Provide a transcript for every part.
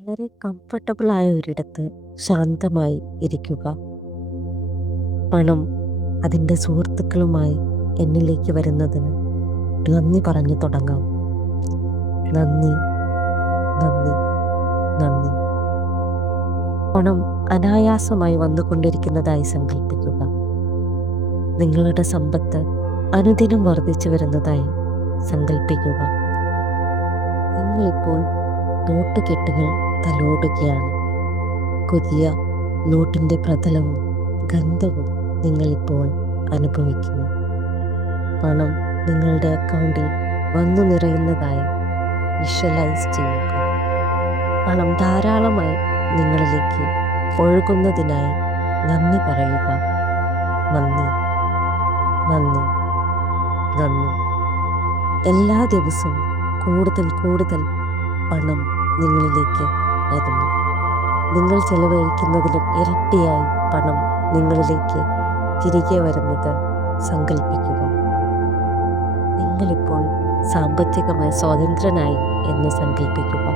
വളരെ കംഫർട്ടബിളായ ഒരിടത്ത് ശാന്തമായി ഇരിക്കുക. പണം അതിൻ്റെ സുഹൃത്തുക്കളുമായി എന്നിലേക്ക് വരുന്നതിന് നന്ദി പറഞ്ഞു തുടങ്ങാം. നന്ദി, നന്ദി, നന്ദി. പണം അനായാസമായി വന്നുകൊണ്ടിരിക്കുന്നതായി സങ്കല്പിക്കുക. നിങ്ങളുടെ സമ്പത്ത് അനുദിനം വർദ്ധിച്ചു വരുന്നതായി സങ്കല്പിക്കുക. നിങ്ങളിപ്പോൾ നോട്ടുകെട്ടുകൾ തലോടുകയാണ്. പുതിയ നോട്ടിൻ്റെ പ്രതലവും ഗന്ധവും നിങ്ങളിപ്പോൾ അനുഭവിക്കുന്നു. പണം നിങ്ങളുടെ അക്കൗണ്ടിൽ വന്നു നിറയുന്നതായി വിഷ്വലൈസ് ചെയ്യുക. പണം ധാരാളമായി നിങ്ങളിലേക്ക് ഒഴുകുന്നതിനായി നന്ദി പറയുക. നന്ദി, നന്ദി, നന്ദി. എല്ലാ ദിവസവും കൂടുതൽ കൂടുതൽ പണം നിങ്ങളിലേക്ക് വരുന്നു. നിങ്ങൾ ചെലവഴിക്കുന്നതിലും ഇരട്ടിയായി പണം നിങ്ങളിലേക്ക് തിരികെ വരുന്നത് സങ്കല്പിക്കുക. നിങ്ങളിപ്പോൾ സാമ്പത്തികമായി സ്വതന്ത്രനായി എന്ന് സങ്കല്പിക്കുക.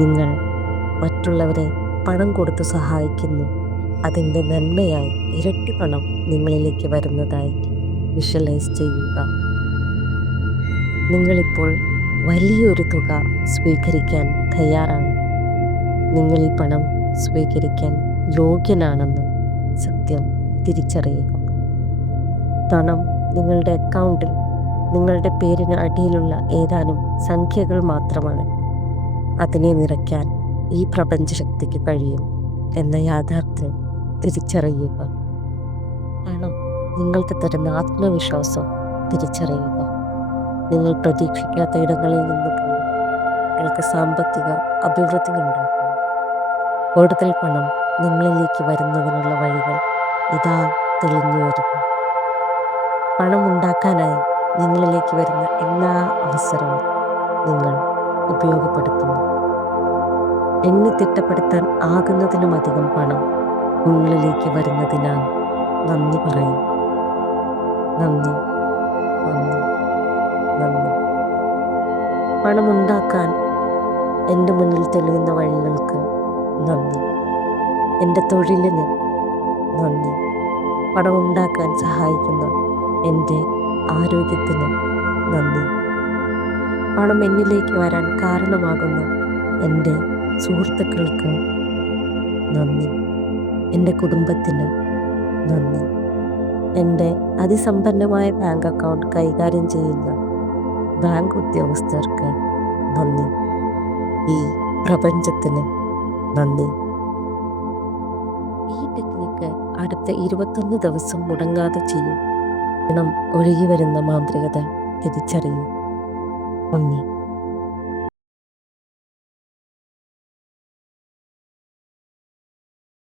നിങ്ങൾ മറ്റുള്ളവരെ പണം കൊടുത്ത് സഹായിക്കുന്നു. അതിൻ്റെ നന്മയായി ഇരട്ടി പണം നിങ്ങളിലേക്ക് വരുന്നതായി വിഷ്വലൈസ് ചെയ്യുക. നിങ്ങളിപ്പോൾ വലിയൊരു തുക സ്വീകരിക്കാൻ തയ്യാറാണ്. നിങ്ങൾ ഈ പണം സ്വീകരിക്കാൻ യോഗ്യനാണെന്ന് സത്യം തിരിച്ചറിയുക. പണം നിങ്ങളുടെ അക്കൗണ്ടിൽ നിങ്ങളുടെ പേരിന് അടിയിലുള്ള ഏതാനും സംഖ്യകൾ മാത്രമാണ്. അതിനെ നിറയ്ക്കാൻ ഈ പ്രപഞ്ചശക്തിക്ക് കഴിയും എന്ന യാഥാർത്ഥ്യം തിരിച്ചറിയുക. പണം നിങ്ങൾക്ക് തരുന്ന ആത്മവിശ്വാസം തിരിച്ചറിയുക. നിങ്ങൾ പ്രതീക്ഷിക്കാത്ത ഇടങ്ങളിൽ നിന്ന് പോലും നിങ്ങൾക്ക് സാമ്പത്തിക അഭിവൃദ്ധി ഉണ്ടാക്കുന്നു. കൂടുതൽ പണം നിങ്ങളിലേക്ക് വരുന്നതിനുള്ള വഴികൾ ഇതാ തെളിഞ്ഞു വരുന്നു. പണം ഉണ്ടാക്കാനായി നിങ്ങളിലേക്ക് വരുന്ന എല്ലാ അവസരവും നിങ്ങൾ ഉപയോഗപ്പെടുത്തുന്നു. എണ്ണി തിട്ടപ്പെടുത്താൻ ആകുന്നതിലുമധികം പണം നിങ്ങളിലേക്ക് വരുന്നതിനാൽ നന്ദി പറയും. നന്ദി, നന്ദി, നന്ദി. പണമുണ്ടാക്കാൻ എൻ്റെ മുന്നിൽ തെളിയുന്ന വഴികൾക്ക് നന്ദി. എൻ്റെ തൊഴിലിന് നന്ദി. പണമുണ്ടാക്കാൻ സഹായിക്കുന്ന എൻ്റെ ആരോഗ്യത്തിന് നന്ദി. പണം എന്നിലേക്ക് വരാൻ കാരണമാകുന്ന എൻ്റെ സുഹൃത്തുക്കൾക്ക് നന്ദി. എൻ്റെ കുടുംബത്തിന് നന്ദി. എൻ്റെ അതിസമ്പന്നമായ ബാങ്ക് അക്കൗണ്ട് കൈകാര്യം ചെയ്യുന്ന ബാങ്ക് ഉദ്യോഗസ്ഥർക്ക് നന്ദി. ഈ പ്രപഞ്ചത്തിന് നന്ദി. ഈ ടെക്നിക്ക് അടുത്ത 21 ദിവസം മുടങ്ങാതെ ചെയ്യും. പണം ഒഴുകി വരുന്ന മാന്ത്രികത തിരിച്ചറിയും. നന്ദി.